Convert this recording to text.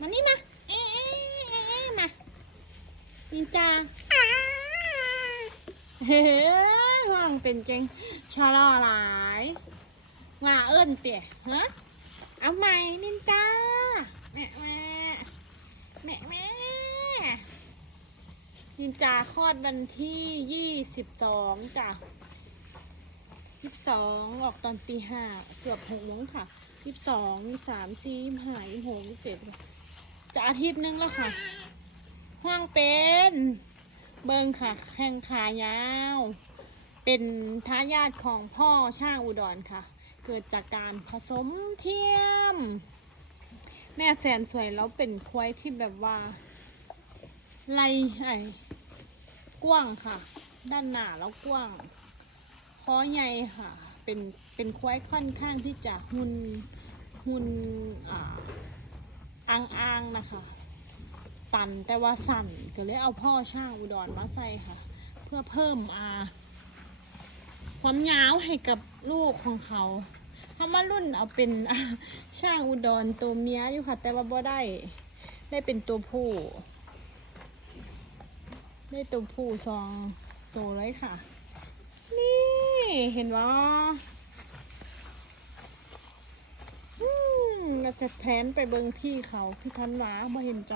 มานี่มาเอ๊ะเอ๊ะเอ๊ะเอ๊ะมานินจาเฮ้ยว่างเป็นเจงชะลอหลายว่าเอิ้นเตี่ยฮะเอาใหม่นินจาแม่แม่แม่แม่นินจาคลอดวันที่ยี่สิบสองจ้ะยี่สิบสองออกตอนตีห้าเกือบหกโมงค่ะยี่สิบสองมีสามสี่ห้ายหกเจ็ด จะอาทิตย์นึงแล้วค่ะ ห้างเป็น เบิงค่ะ แข้งขายาว เป็นทายาทของพ่อช่างอุดรค่ะ เกิดจากการผสมเทียม แม่แสนสวยแล้วเป็นควายที่แบบว่าไล่ไอ้กว้างค่ะ ด้านหน้าแล้วกว้างคอใหญ่ค่ะ เป็นเป็นควายค่อนข้างที่จะหุนหุนอ่า อ่างอ่างๆนะคะ ตันแต่ว่าสั่นก็เลยเอาพ่อช่างอุดรมาใส่ค่ะ เพื่อเพิ่มอาความยาวให้กับลูกของเขาถ้ามารุ่นเอาเป็นช่างอุดรตัวเมียอยู่ค่ะ แต่ว่าบ่ได้ได้เป็นตัวผู้ได้ตัวผู้สองตัวเลยค่ะ นี่เห็นว่าอืมเรา จะแพนไปเบิงที่เขาที่ทันหวามาเห็นใจ